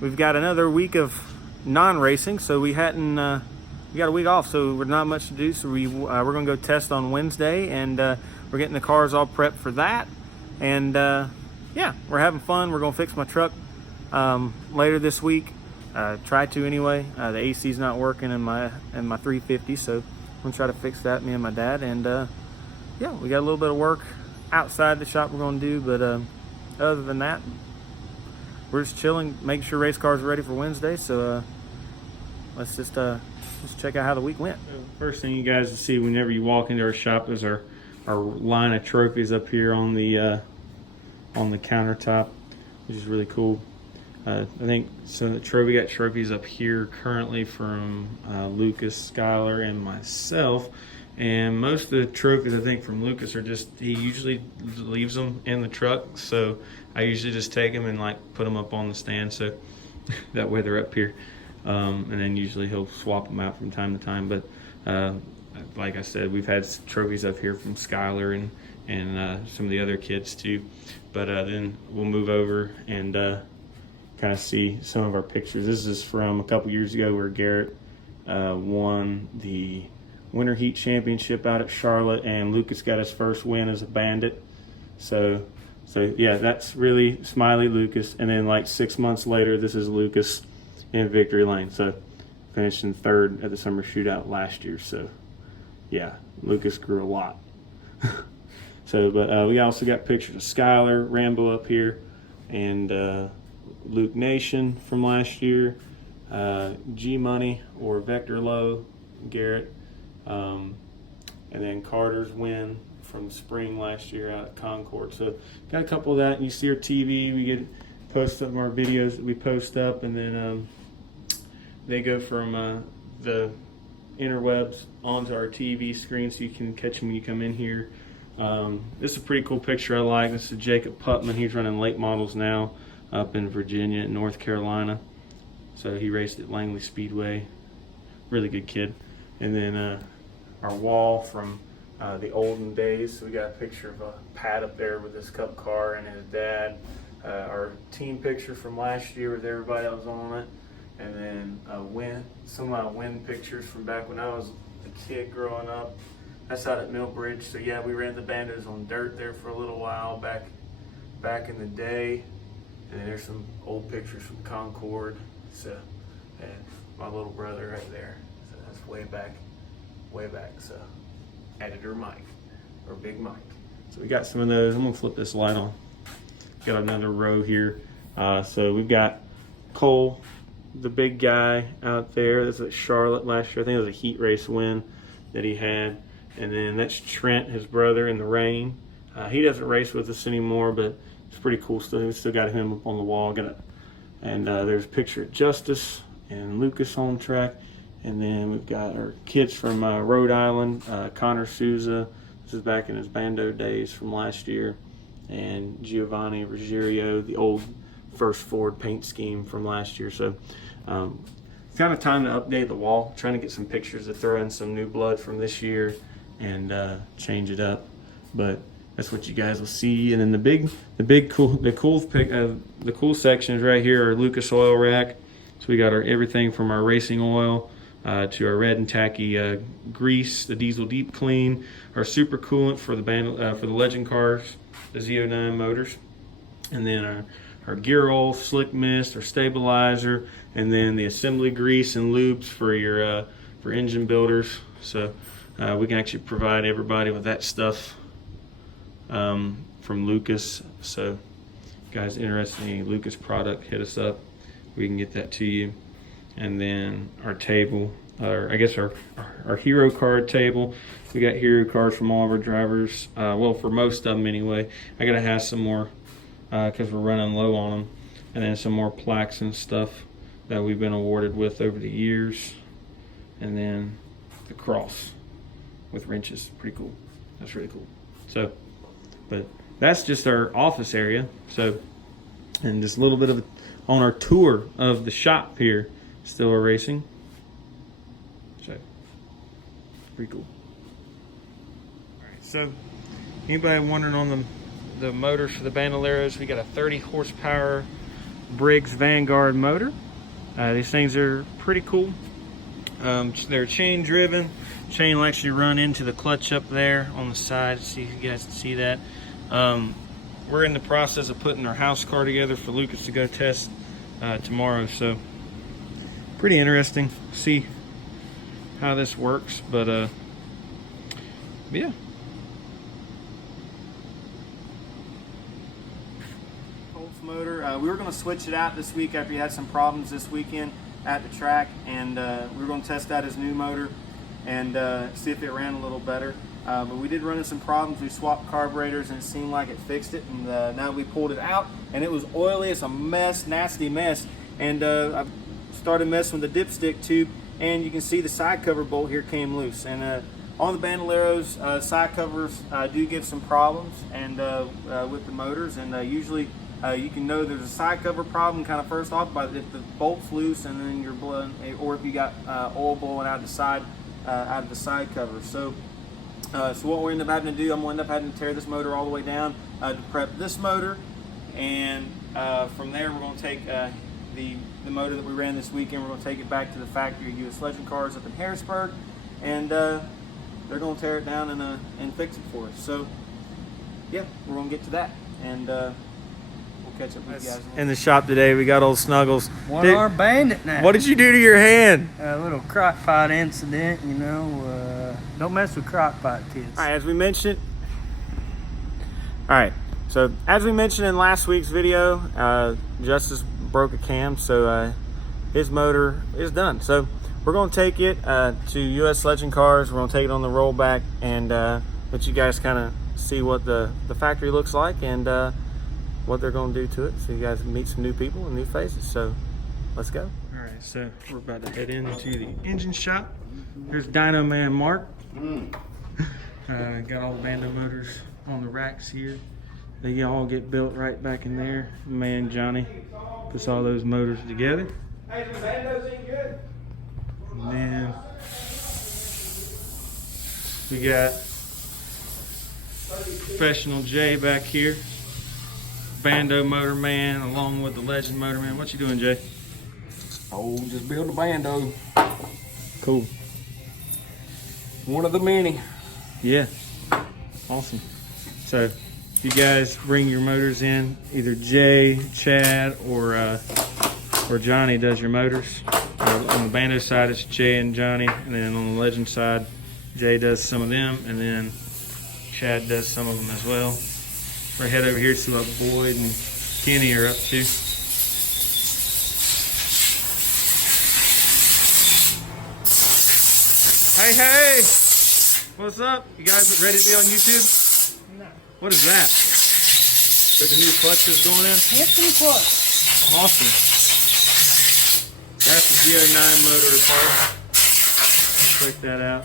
we've got another week of non-racing, so we hadn't we got a week off, so we're not much to do. So we're gonna go test on Wednesday, and we're getting the cars all prepped for that. And yeah, we're having fun. We're gonna fix my truck later this week. Try to anyway. The AC's not working in my 350, so I'm gonna try to fix that, me and my dad. And yeah, we got a little bit of work outside the shop we're gonna do, but other than that, we're just chilling, making sure race cars are ready for Wednesday. So let's just check out how the week went. First thing you guys will see whenever you walk into our shop is our line of trophies up here on the countertop, which is really cool. I think so. We got trophies up here currently from Lucas, Skylar, and myself. And most of the trophies, I think, from Lucas are just, he usually leaves them in the truck. So I usually just take them and like put them up on the stand, so that way they're up here. And then usually he'll swap them out from time to time. But like I said, we've had trophies up here from Skylar and some of the other kids too. But then we'll move over and kind of see some of our pictures. This is from a couple years ago where Garrett won the Winter Heat Championship out at Charlotte, and Lucas got his first win as a bandit. So yeah, that's really smiley Lucas. And then like 6 months later, this is Lucas in Victory Lane. So finished in third at the summer shootout last year. So yeah, Lucas grew a lot. So, but we also got pictures of Skylar, Rambo up here, and Luke Nation from last year, G Money or Vector Low, Garrett, and then Carter's win from spring last year out at Concord. So got a couple of that, and you see our TV. We get post up our videos that we post up, and then they go from the interwebs onto our TV screen, so you can catch them when you come in here. This is a pretty cool picture I like. This is Jacob Putman. He's running late models now up in Virginia and North Carolina. So he raced at Langley Speedway. Really good kid. And then our wall from the olden days. So we got a picture of Pat up there with his cup car and his dad. Our team picture from last year with everybody that was on it. And then some of my win pictures from back when I was a kid growing up. That's out at Millbridge. So yeah, we ran the Bandos on dirt there for a little while back in the day. And there's some old pictures from Concord. So, and my little brother right there. So that's way back. So, Editor Mike, or Big Mike. So we got some of those. I'm gonna flip this light on. Got another row here. So we've got Cole, the big guy out there. This is at Charlotte last year. I think it was a heat race win that he had. And then that's Trent, his brother, in the rain. He doesn't race with us anymore, but it's pretty cool still. We still got him up on the wall. And there's a picture of Justice and Lucas on track. And then we've got our kids from Rhode Island, Connor Souza. This is back in his Bando days from last year. And Giovanni Ruggiero, the old first Ford paint scheme from last year. So it's kind of time to update the wall. Trying to get some pictures to throw in some new blood from this year and change it up. But that's what you guys will see. And then the cool sections right here are Lucas oil rack. So we got our everything from our racing oil to our red and tacky grease, the diesel deep clean, our super coolant for the legend cars, the Z09 motors, and then our gear oil, slick mist, our stabilizer, and then the assembly grease and lubes for your for engine builders. So we can actually provide everybody with that stuff from Lucas. So guys interested in any Lucas product, hit us up. We can get that to you. And then our table, I guess our hero card table. We got hero cards from all of our drivers. Well, for most of them anyway. I gotta have some more because we're running low on them. And then some more plaques and stuff that we've been awarded with over the years. And then the cross with wrenches, pretty cool. That's really cool. So, but that's just our office area. So, and just a little bit of on our tour of the shop here, Stillwell Racing. So, pretty cool. All right, so anybody wondering on the motors for the Bandoleros, we got a 30 horsepower Briggs Vanguard motor. These things are pretty cool. They're chain driven. Chain will actually run into the clutch up there on the side. See if you guys can see that. We're in the process of putting our house car together for Lucas to go test tomorrow. So pretty interesting to see how this works, but yeah. Colt's motor. We were going to switch it out this week after he had some problems this weekend at the track, and we were going to test out his new motor and see if it ran a little better. But we did run into some problems. We swapped carburetors and it seemed like it fixed it, and now we pulled it out and it was oily. It's a mess, nasty mess. And I started messing with the dipstick tube, and you can see the side cover bolt here came loose. And on the Bandoleros, side covers do give some problems and with the motors, and usually you can know there's a side cover problem kind of first off by if the bolt's loose and then you're blowing, or if you got oil blowing out of the side cover. So what we end up having to do, I'm going to end up having to tear this motor all the way down to prep this motor, and from there we're going to take the motor that we ran this weekend, we're going to take it back to the factory, US Legend Cars up in Harrisburg, and they're going to tear it down and fix it for us. So yeah, we're going to get to that, and we'll catch up with you guys. In the shop today, we got old Snuggles. One-arm bandit now. What did you do to your hand? A little Crock-Pot incident, you know. Don't mess with Crock-Pot, kids. All right, as we mentioned. All right, so as we mentioned in last week's video, Justice broke a cam, so his motor is done. So we're going to take it to US Legend Cars. We're going to take it on the rollback and let you guys kind of see what the factory looks like and what they're going to do to it, so you guys meet some new people and new faces. So let's go. All right, so we're about to head into the engine shop. Here's Dyno Man Mark. Got all the Bando motors on the racks here. They all get built right back in there. Man Johnny puts all those motors together. Hey, the Bandos ain't good. And then we got Professional Jay back here. Bando motor man along with the Legend motor man. What you doing, Jay? Oh, just build a Bando. Cool. One of the many. Yeah. Awesome. So you guys bring your motors in. Either Jay, Chad, or Johnny does your motors. On the Bando side, it's Jay and Johnny, and then on the Legend side, Jay does some of them, and then Chad does some of them as well. We're head over here to see what Boyd and Kenny are up to. Hey, hey! What's up? You guys ready to be on YouTube? No. What is that? There's the new clutches going in? Handsome clutch. Awesome. That's the Z09 motor apart. Check that out.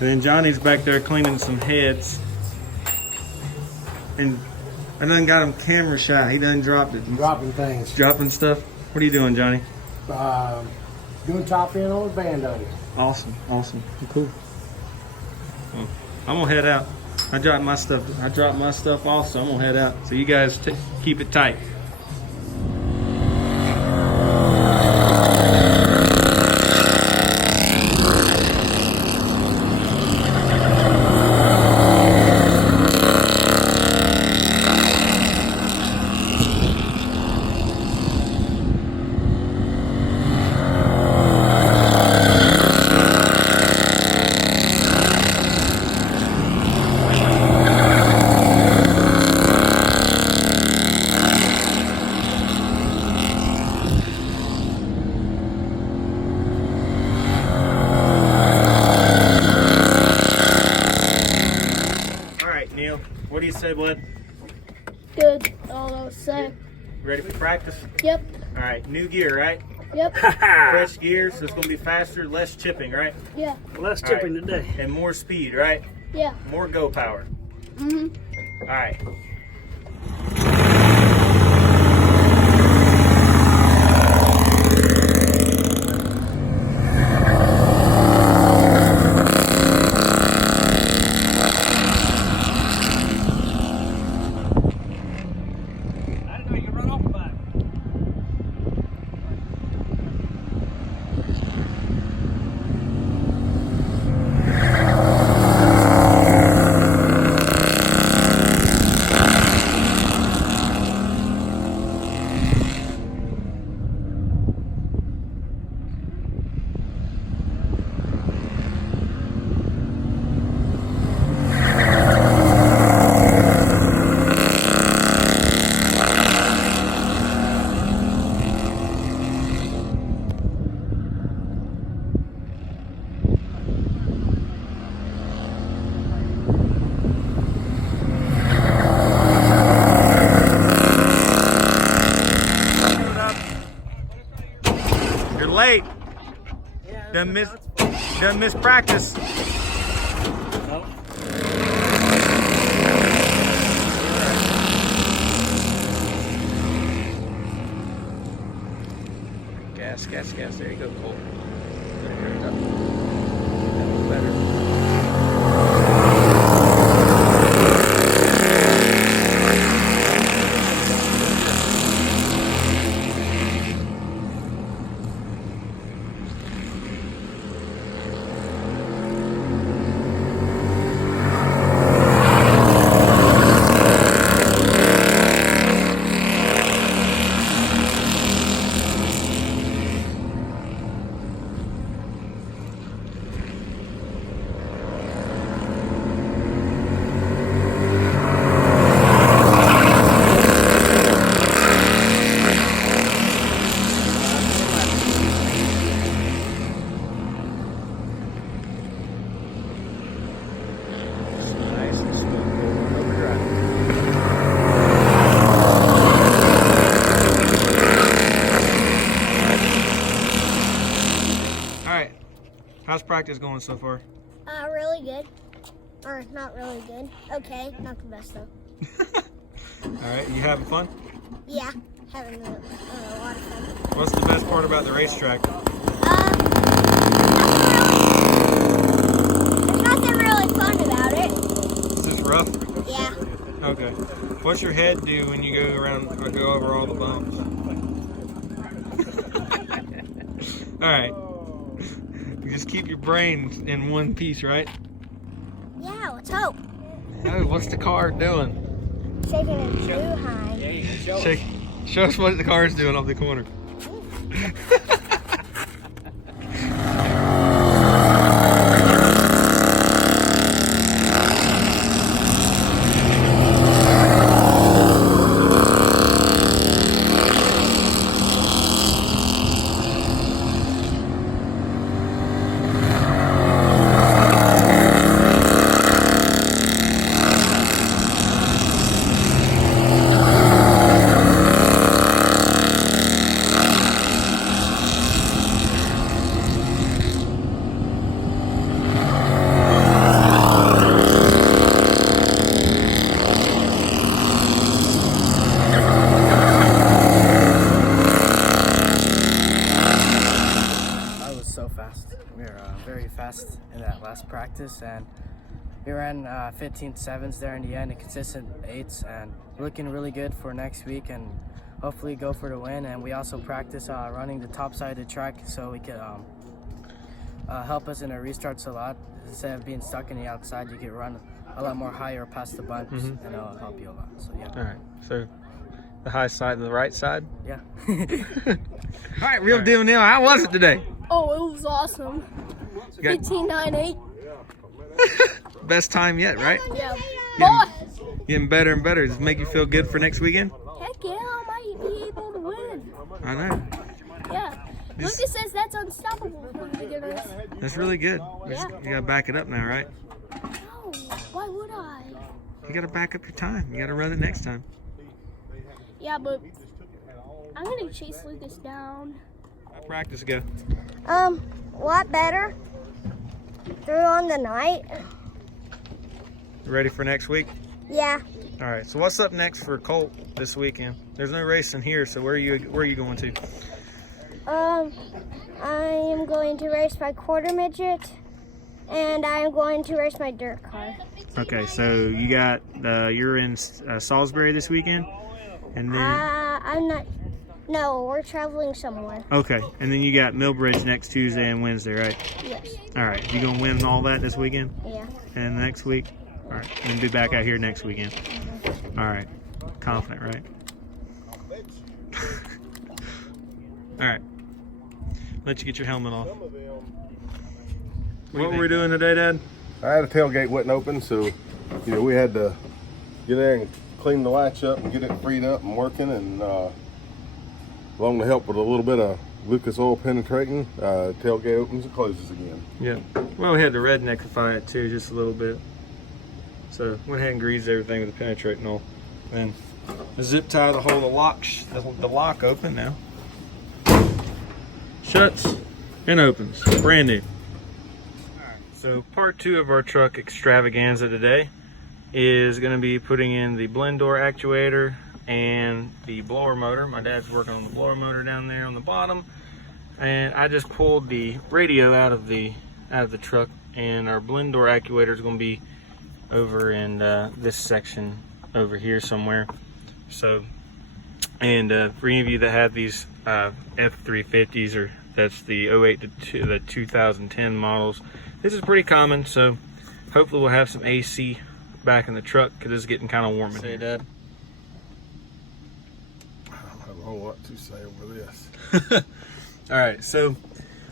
And then Johnny's back there cleaning some heads. And I done got him camera shy. He done dropped it. Dropping things. Dropping stuff. What are you doing, Johnny? Doing top end on the Bando. Awesome, awesome, cool. Well, I'm gonna head out. I dropped my stuff off, so I'm gonna head out. So you guys keep it tight. What do you say, Bud? Good. All I was saying. Ready for practice? Yep. All right, new gear, right? Yep. Fresh gear, so it's going to be faster, less chipping, right? Yeah. Less chipping today. And more speed, right? Yeah. More go power. Mm-hmm. All right. Doesn't miss practice. Nope. Gas. There you go, Colt. That was better. How's practice going so far? Really good. Or not really good. Okay, not the best though. All right, you having fun? Yeah, having a lot of fun. What's the best part about the racetrack? There's nothing really fun about it. Is this rough? Yeah. Okay. What's your head do when you go around or go over all the bumps? All right. You just keep your brain in one piece, right? Yeah, let's hope. Oh, what's the car doing? Shaking it too high. Yeah, you can show us. Show us what the car is doing off the corner. We were very fast in that last practice, and we ran 15.7s there in the end, and consistent 8s, and looking really good for next week, and hopefully go for the win. And we also practice running the top side of the track, so we could help us in our restarts a lot. Instead of being stuck in the outside, you can run a lot more higher past the bumps, and it'll help you a lot. So yeah. All right. So the high side and the right side. Yeah. All right, real deal, Neil. How was it today? Oh, it was awesome. 15.98. Best time yet, right? Yeah. Boy! Getting better and better. Does it make you feel good for next weekend? Heck yeah, I might be able to win. I know. Yeah. Lucas says that's unstoppable for the beginners. That's really good. Yeah. You gotta back it up now, right? No, why would I? You gotta back up your time. You gotta run it next time. Yeah, but I'm gonna chase Lucas down. How'd practice go? A lot better. Through on the night. Ready for next week? Yeah. All right. So what's up next for Colt this weekend? There's no racing here, so where are you going to? I am going to race my quarter midget, and I am going to race my dirt car. Okay. So you got you're in Salisbury this weekend, and then I'm not. No, we're traveling somewhere. okay, and then you got Millbridge next Tuesday and Wednesday, right? Yes. All right. You gonna win all that this weekend? Yeah. And next week? All right. And then be back out here next weekend. All right. Confident, right? All right. Let you get your helmet off. What were we doing today, Dad? I had a tailgate wasn't open, so we had to get there and clean the latch up and get it freed up and working, and along to help with a little bit of Lucas oil penetrating, tailgate opens and closes again. Yeah. Well, we had to redneckify it too, just a little bit. So went ahead and greased everything with the penetrating oil. Then the zip tie to hold the lock open now. Shuts. and opens, brand new. So part 2 of our truck extravaganza today is going to be putting in the blend door actuator and the blower motor. My dad's working on the blower motor down there on the bottom, and I just pulled the radio out of the truck, and our blend door actuator is going to be over in this section over here somewhere. So, and for any of you that have these F350s, or that's the 08 to the 2010 models, this is pretty common. So hopefully we'll have some AC back in the truck because it's getting kind of warm in here. Dad? I don't have a whole lot to say over this. All right, so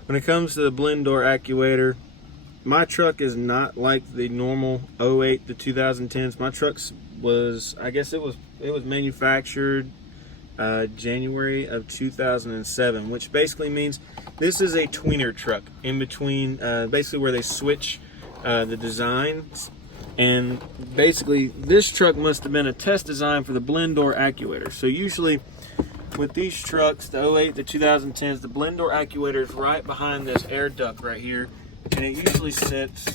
when it comes to the blend door actuator, my truck is not like the normal 08 to 2010s. My truck was, I guess it was manufactured January of 2007, which basically means this is a tweener truck in between, basically where they switch the designs. And basically this truck must have been a test design for the blend door actuator. So usually with these trucks, the 08 to 2010s, the blend door actuator is right behind this air duct right here, and it usually sits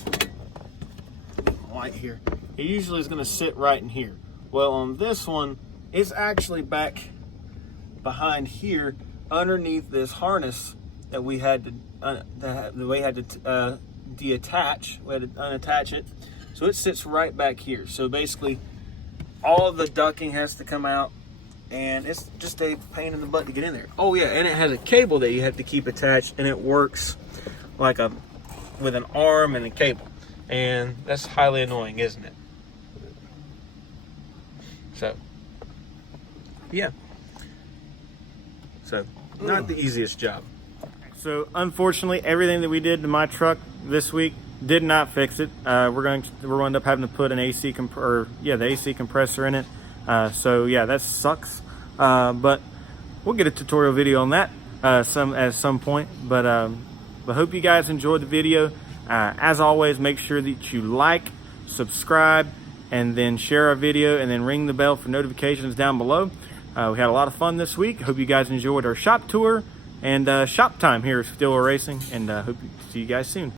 right here. It usually is going to sit right in here. Well, on this one, it's actually back behind here underneath this harness that we had to detach. We had to unattach it, so it sits right back here. So basically all of the ducting has to come out, and it's just a pain in the butt to get in there. Oh yeah, and it has a cable that you have to keep attached, and it works like with an arm and a cable, and that's highly annoying, isn't it? So yeah, so not the easiest job. So unfortunately, everything that we did to my truck this week did not fix it. We're going to end up having to put an AC the AC compressor in it. So yeah, that sucks. But we'll get a tutorial video on that at some point. But hope you guys enjoyed the video. As always, make sure that you like, subscribe, and then share our video, and then ring the bell for notifications down below. We had a lot of fun this week. Hope you guys enjoyed our shop tour and shop time here at Stillwell Racing, and hope to see you guys soon.